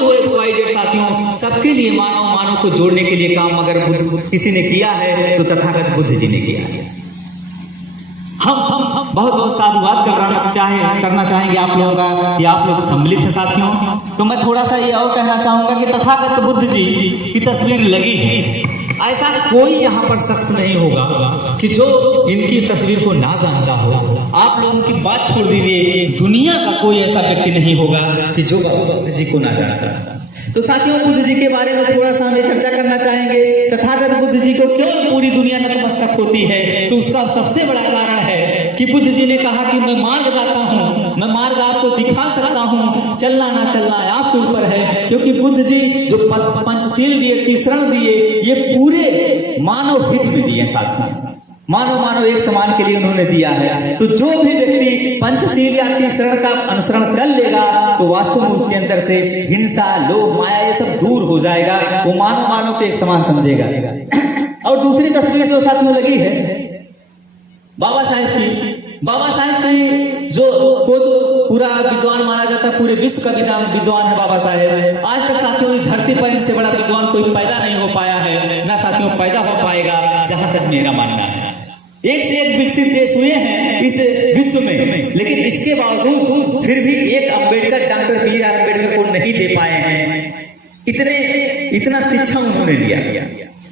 हो XYZ साथियों, सबके लिए मानव को जोड़ने के लिए काम अगर किसी ने किया है तो तथागत बुद्ध जी ने किया है। हम बहुत साधुवाद करना चाहेंगे आप लोगों का कि आप लोग सम्मिलित हैं साथियों। तो मैं थोड़ा सा ये और कहना चाहूंगा कि तथागत बुद्ध जी की तस्वीर लगी है, ऐसा कोई यहाँ पर शख्स नहीं होगा कि जो इनकी तस्वीर को ना जानता हो। आप लोगों की बात छोड़ दीजिए, दुनिया का कोई ऐसा व्यक्ति नहीं होगा कि जो बुद्ध जी को ना जानता। तो साथियों, बुद्ध जी के बारे में थोड़ा सा हमें चर्चा करना चाहेंगे। तथागत बुद्ध जी को क्यों पूरी दुनिया नतमस्तक होती है? तो उसका सबसे बड़ा कारण है कि बुद्ध जी ने कहा कि मैं मार्ग दाता हूँ, मैं मार्ग आपको दिखा सकता हूँ, चलना ना चलना आपके ऊपर है। क्योंकि बुद्ध जी जो पंचशील दिए, तीसरण दिए, ये पूरे मानव हित में दिए साथियों। मानव एक समान के लिए उन्होंने दिया है। तो जो भी व्यक्ति पंचशील या तीसरण का अनुसरण कर लेगा तो वास्तव में उसके अंदर से हिंसा, लोभ, माया ये सब दूर हो जाएगा। वो मानव को एक समान समझेगा। और दूसरी तस्वीर जो साथियों लगी है बाबा साहेब की जो पूरा विद्वान माना जाता है, पूरे विश्व का विद्वान है बाबा साहेब। आज तक साथियों इस धरती पर इनसे बड़ा विद्वान कोई पैदा नहीं हो पाया है, ना साथियों पैदा हो पाएगा, जहां तक मेरा मानना है। एक से एक विकसित देश हुए हैं इस विश्व में, लेकिन इसके बावजूद फिर भी एक Ambedkar, doctor B R Ambedkar को नहीं दे पाए हैं। इतना शिक्षा उन्होंने दिया।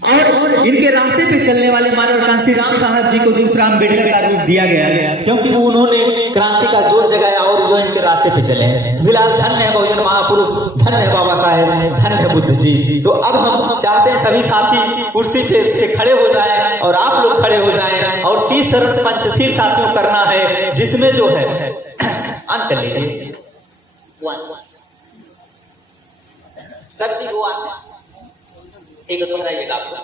और इनके रास्ते पे चलने वाले मानव कांसी राम साहब जी को दूसरा अम्बेडकर का रूप दिया गया, क्योंकि उन्होंने क्रांति का जोर जगाया और वो इनके रास्ते पे चले हैं। फिलहाल धन्य है बहुजन महापुरुष, धन्य है बाबा साहेब, धन्य है बुद्ध जी। तो अब हम चाहते हैं सभी साथी कुर्सी पे से खड़े हो जाए और आप लोग खड़े हो जाए और 30 पंचशील साथियों करना है, जिसमें जो है अंत कर लीजिए एक बताइएगा आपको।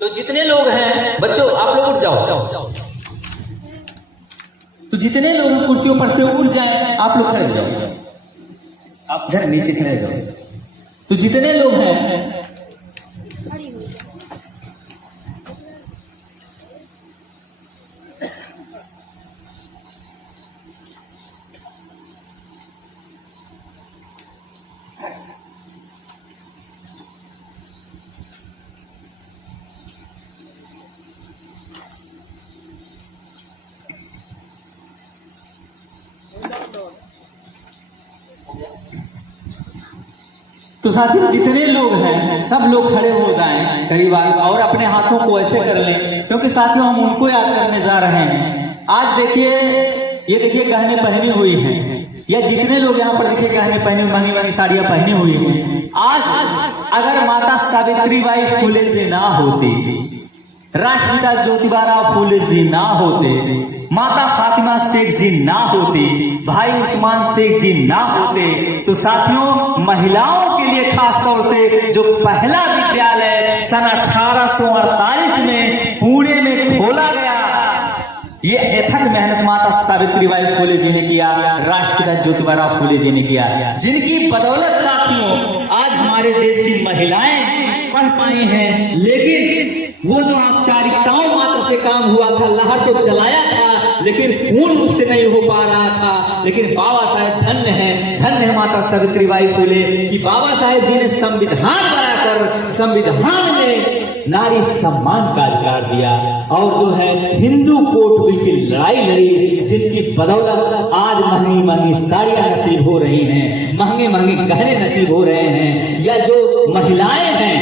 तो जितने लोग हैं बच्चों आप लोग उठ जाओ। तो जितने लोग कुर्सियों पर से उठ जाए आप लोग खड़े हो जाओ, आप इधर नीचे खड़े हो जाओ। तो जितने लोग हैं तो साथियों जितने लोग हैं सब लोग खड़े हो जाएं करीब और अपने हाथों को ऐसे कर लें, क्योंकि साथियों हम उनको याद करने जा रहे हैं। आज देखिए, ये देखिए गहने पहनी हुई हैं, या जितने लोग यहाँ पर देखिए गहने पहने, महंगी महंगी साड़ियां पहनी हुई हैं। आज अगर माता सावित्रीबाई फुले जी ना होती, राष्ट्रपिता ज्योतिबा फुले जी ना होते, माता फातिमा शेख जी ना होती, भाई उस्मान शेख जी ना होते, तो साथियों महिलाओं के लिए खास तौर से जो पहला विद्यालय सन 1848 में पुणे में खोला गया, ये अथक मेहनत माता सावित्रीबाई फुले जी ने किया, राष्ट्रपिता ज्योतिबा फुले जी ने किया, जिनकी बदौलत साथियों आज हमारे देश की महिलाएं पढ़ पाई हैं। लेकिन वो जो औपचारिकताओं मात्र से काम हुआ था, लहर तो चलाया था, लेकिन पूर्ण रूप से नहीं हो पा रहा था। लेकिन बाबा साहेब धन्य है माता सावित्रीबाई फुले कि बाबा साहेब जी ने संविधान बनाकर संविधान में नारी सम्मान का अधिकार दिया, और जो है हिंदू कोर्ट बिल की लड़ाई लड़ी, जिनकी बदौलत आज महंगी महंगी साड़ियां नसीब हो रही हैं, महंगे महंगे गहने नसीब हो रहे हैं, या जो महिलाएं हैं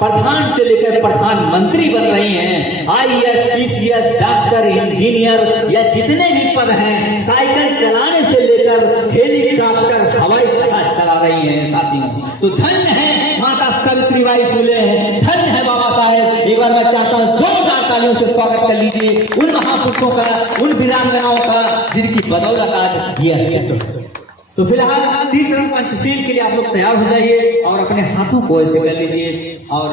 प्रधान से लेकर प्रधानमंत्री बन रही हैं, IAS, PCS, डॉक्टर, इंजीनियर या जितने भी पद हैं, साइकिल चलाने से लेकर हेलीकॉप्टर, हवाई जहाज चला रही हैं साथियों। तो धन्य है माता सावित्रीबाई फुले, धन्य है बाबा साहेब। एक बार मैं चाहता हूँ जोरदार तालियों से स्वागत कर लीजिए उन महापुरुषों का, उन वीरांगनाओं का, जिनकी बदौलत आज ये अस्तित्व। तो फिलहाल तीसरा पंचशील के लिए आप लोग तैयार हो जाइए और अपने हाथों को ऐसे कर लीजिए और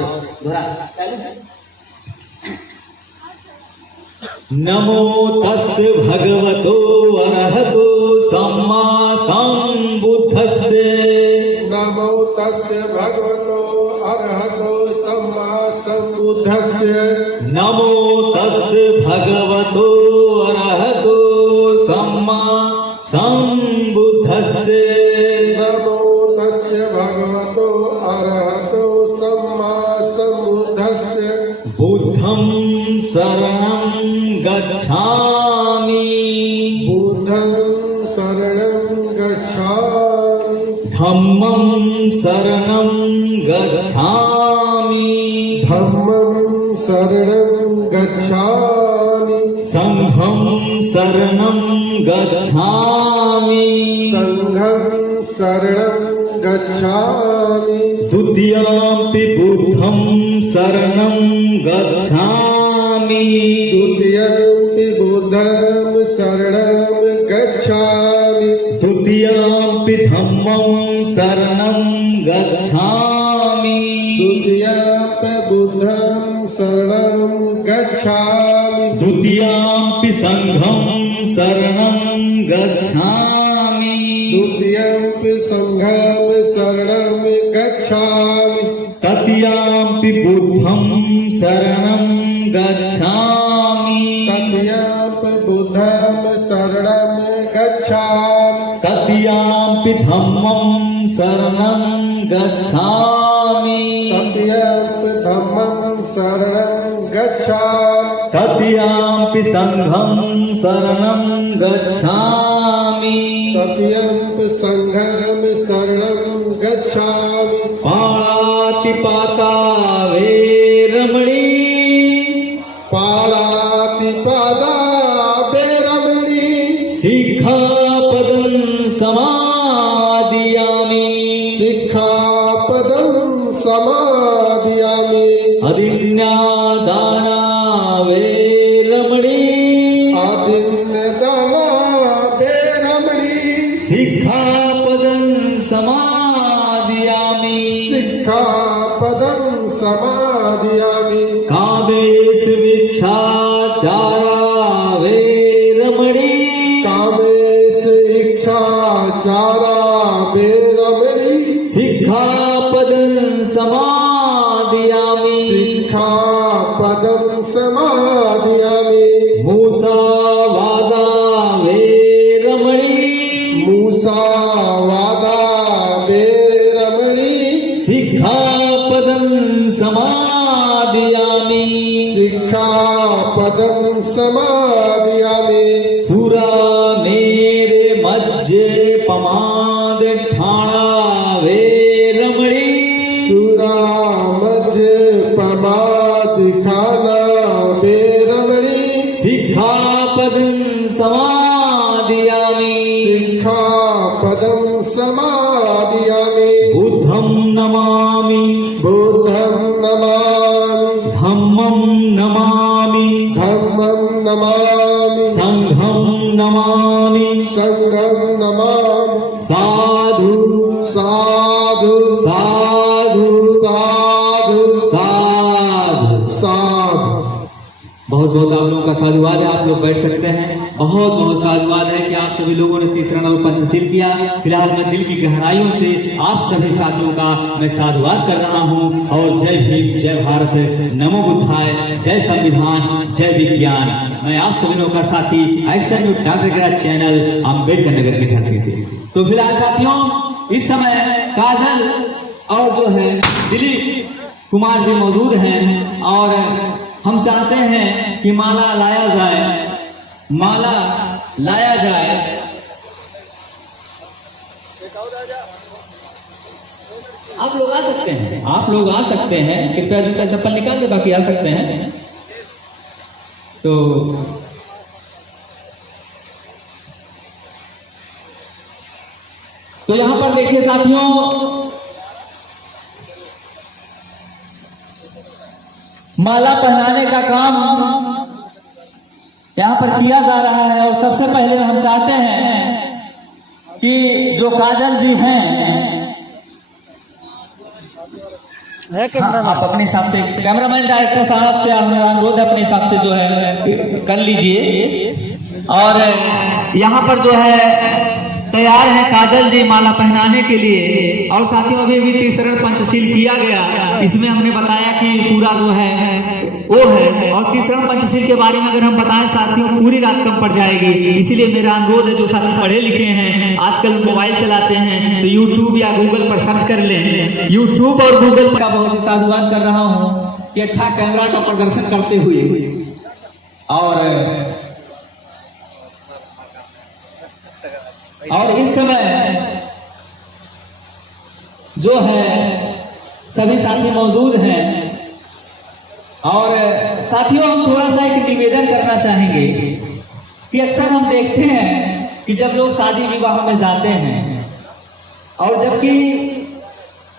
नमो तस् भगवतो अरहतो सम्मा संबुद्धस्से, नमो तस्य भगवतो अरहतो सम्मा संबुद्धस्य, नमो तस् भगवतो अरहतो सम्मा संबुद्धस्से, नमो तस्य भगवतो शरणं गच्छामि बुद्धं शरणं गच्छामि धम्मं शरणं गच्छामि धम्मं शरणं गच्छामि संघं शरणं गच्छामि संघं शरणं गच्छामि द्वितीयंपि बुद्धं शरणं गच्छामि द्वितीयंपि बुद्धं शरणं गच्छामि तृतीयंपि धम्मं शरणं गच्छामि द्वितीयंपि बुद्धं शरणं गच्छामि द्वितीयंपि संघं शरणं गच्छामि द्वितीयंपि संघं शरणं गच्छामि तृतीयंपि बुद्धं शरणं गच्छामि तृतीयंपि बुद्धं शरणं गच्छामि तृतीयंपि धम्मं शरणं गच्छामि तृतीयंपि धम्मं शरणं गच्छामि तृतीयंपि संघं शरणं गच्छामि तृतीयंपि संघं शरणं गच्छामि पाणातिपाता वैरमणि पाणातिपाता वैरमणि सिक्खापदं समादियामि सिक्खापदं समादियामि अदिन्यादाना वैरमणि आदिन्यदाना वैरमणि सिक्खापदं समादियामि सिक्खापदं समादियामि कामेश विच्छाचारा वैरमणि कामेश इच्छाचारा वैरमणि सिक्खापदं समादियामि सिक्खापदं समादियामि मूसावादा वैरमणि मूसावादा वैरमणि सिक्खापदं समादियामि सिक्खापदं समादियामि सुरा मेरे मज्जे पमाद ठाणा वैरमणि सुरामज पमादिखाना वैरमणि सिक्खापदं समादियामि सिक्खापदं समादियामि बुद्धं नमामि बुद्धं नमामि धम्मं नमामि धम्मं नमामि संघं नमामि संघं नमामि साधु साधु साधु साधु साधु साधु। बहुत बहुत आप लोगों का साधुवाद है। आप लोग बैठ सकते हैं। बहुत बहुत साधुवाद है कि आप सभी लोगों ने तीसरा नव पंचशील किया। फिलहाल मैं दिल की गहराइयों से आप सभी साथियों का मैं साधुवाद कर रहा हूं और जय भीम, जय भारत, नमो बुद्धाय, जय संविधान, जय विज्ञान। मैं आप सभी लोगों का साथी एक्शन डॉक्टर के चैनल अम्बेडकर नगर की धरती से। तो फिलहाल साथियों इस समय काजल और जो है दिलीप कुमार जी मौजूद हैं और हम चाहते हैं कि माला लाया जाए, माला लाया जाए। आप लोग आ सकते हैं, आप लोग आ सकते हैं। कृपया जूता चप्पल निकाल दे, बाकी आ सकते हैं। तो यहां पर देखिए साथियों, माला पहनाने का काम यहाँ पर किया जा रहा है और सबसे पहले हम चाहते हैं कि जो काजल जी हैं आप अपने हिसाब से, कैमरामैन डायरेक्टर साहब से हमारा अनुरोध अपने हिसाब से जो है कर लीजिए। और यहाँ पर जो है तैयार है काजल जी माला पहनाने के लिए। और साथियों अभी भी तीसरा पंचशील किया गया, इसमें हमने बताया कि पूरा जो है वो है। और तीसरा पंचशील के बारे में अगर हम बताएं साथियों पूरी रात कम पड़ जाएगी, इसीलिए मेरा अनुरोध है जो साथी पढ़े लिखे हैं, आजकल मोबाइल चलाते हैं तो यूट्यूब या गूगल पर सर्च कर लें। यूट्यूब और गूगल का बहुत ही साधुवाद कर रहा हूँ कि अच्छा कैमरा का प्रदर्शन करते हुए और इस समय जो है सभी साथी मौजूद हैं। और साथियों, हम थोड़ा सा एक निवेदन करना चाहेंगे कि अक्सर हम देखते हैं कि जब लोग शादी विवाह में जाते हैं और जबकि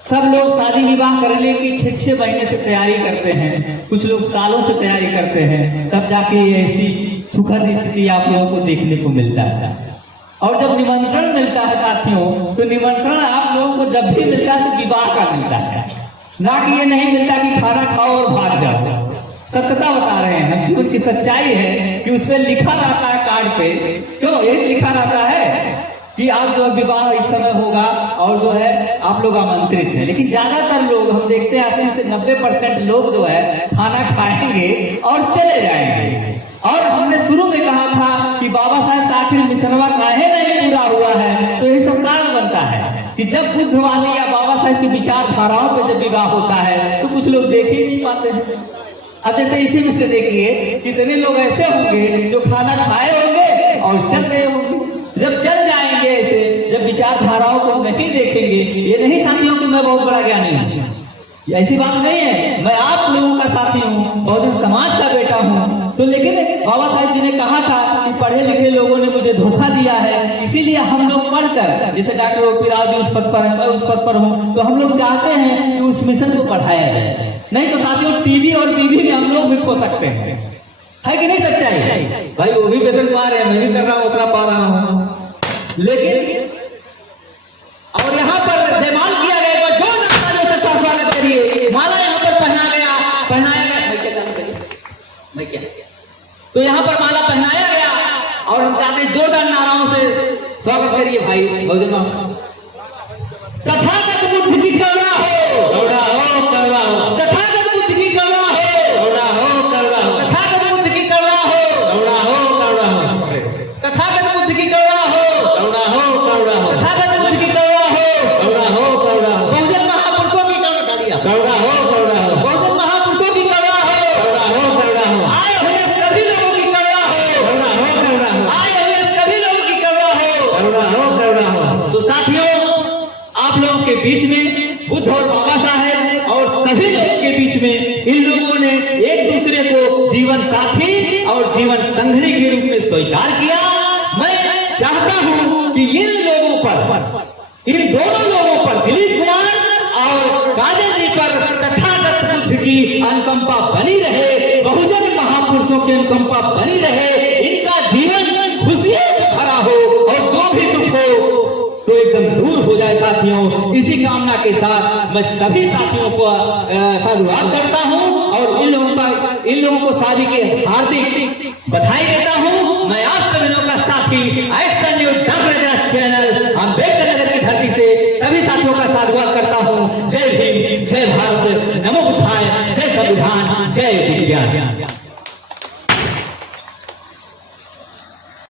सब लोग शादी विवाह करने की 6-6 महीने से तैयारी करते हैं, कुछ लोग सालों से तैयारी करते हैं, तब जाके ऐसी सुखद स्थिति आप लोगों को देखने को मिलता है। और जब निमंत्रण मिलता है साथियों, तो निमंत्रण आप लोगों को जब भी मिलता है तो विवाह का मिलता है, ना कि ये नहीं मिलता कि खाना खाओ और भाग जाओ। सत्यता बता रहे हैं, जीवन की सच्चाई है कि उस पर लिखा रहता है कार्ड पे, क्यों यही लिखा रहता है कि आप जो विवाह इस समय होगा और जो है आप लोग आमंत्रित हैं। लेकिन ज्यादातर लोग हम देखते हैं 80 से 90% लोग जो है खाना खाएंगे और चले जाएंगे। और हमने शुरू में कहा था कि बाबा साहब का आखिर मिशनवा काहे नहीं पूरा हुआ है, तो यही सब कारण बनता है कि जब बुद्धवादी या बाबा साहब की विचारधाराओं पे जब विवाह होता है तो कुछ लोग देख ही नहीं पाते हैं। अब जैसे इसी में से देखिए कितने लोग ऐसे होंगे जो खाना खाए होंगे और चल गए होंगे। जब चल जाएंगे ऐसे, जब विचारधाराओं को नहीं देखेंगे, ये नहीं साथियों कि मैं बहुत बड़ा ज्ञानी हूँ, ऐसी बात नहीं है, मैं आप लोगों का साथी हूँ, बहुजन समाज का बेटा हूँ। तो लेकिन बाबा साहब जी ने कहा था कि पढ़े लिखे लोगों ने मुझे धोखा दिया है, इसीलिए हम लोग पढ़कर, जैसे डॉक्टर ओपी राव जी उस पद पर है, मैं उस पद पर हूँ, तो हम लोग चाहते हैं कि उस मिशन को बढ़ाया जाए। नहीं तो साथियों टीवी और टीवी में हम लोग भी खो सकते हैं, है कि नहीं सच्चाई? भाई वो भी वेतन पा रहे हैं, मैं भी कर रहा हूँ, उतना पा रहा हूँ। लेकिन और यहाँ पर जयमाल किया गया, जो नाराजों से स्वागत करिए, माला यहाँ पर पहनाया गया। मैं क्या तो यहाँ पर माला पहनाया गया और हम चाहते हैं जोरदार नाराओं से स्वागत करिए भाई बहुजन। तथागत बुद्ध की करुणा हो, करुणा हो, करुणा हो। तथागत बुद्ध की करुणा हो, करुणा हो, करुणा हो। तथागत बुद्ध की करुणा हो, करुणा हो, करुणा हो। तथागत बुद्ध की करुणा हो, करुणा हो, करुणा हो। तथागत बुद्ध की करुणा हो, करुणा हो, करुणा हो। बहुजन महापुरुषों की करुणा हो, करुणा हो। बहुजन महापुरुषों की करुणा हो, करुणा हो, करुणा हो। आए हुए सभी लोगों की करुणा हो, करुणा हो, करुणा हो। आए हुए सभी लोगों की करुणा हो, करुणा हो, करुणा हो। तो साथियों, आप लोगों के बीच में बुद्ध और बाबा साहेब और सभी लोगों के बीच में इन लोगों ने एक दूसरे को जीवन साथी और जीवन संगनी के रूप में स्वीकार किया। मैं चाहता हूं कि इन लोगों पर, इन दोनों लोगों पर, दिलीप कुमार और काजल जी पर तथागत बुद्ध की अनुकंपा बनी रहे, बहुजन महापुरुषों की अनुकंपा बनी रहे, इनका जीवन खुशियों से भरा हो और जो भी दुख हो तो एकदम दूर हो जाए साथियों। इसी कामना के साथ मैं सभी साथियों को साधुवाद करता हूं और इन लोगों को शादी के हार्दिक बधाई देता हूं। मैं आप सभी लोगों का साथी एक्शन न्यूज डॉक्टर चैनल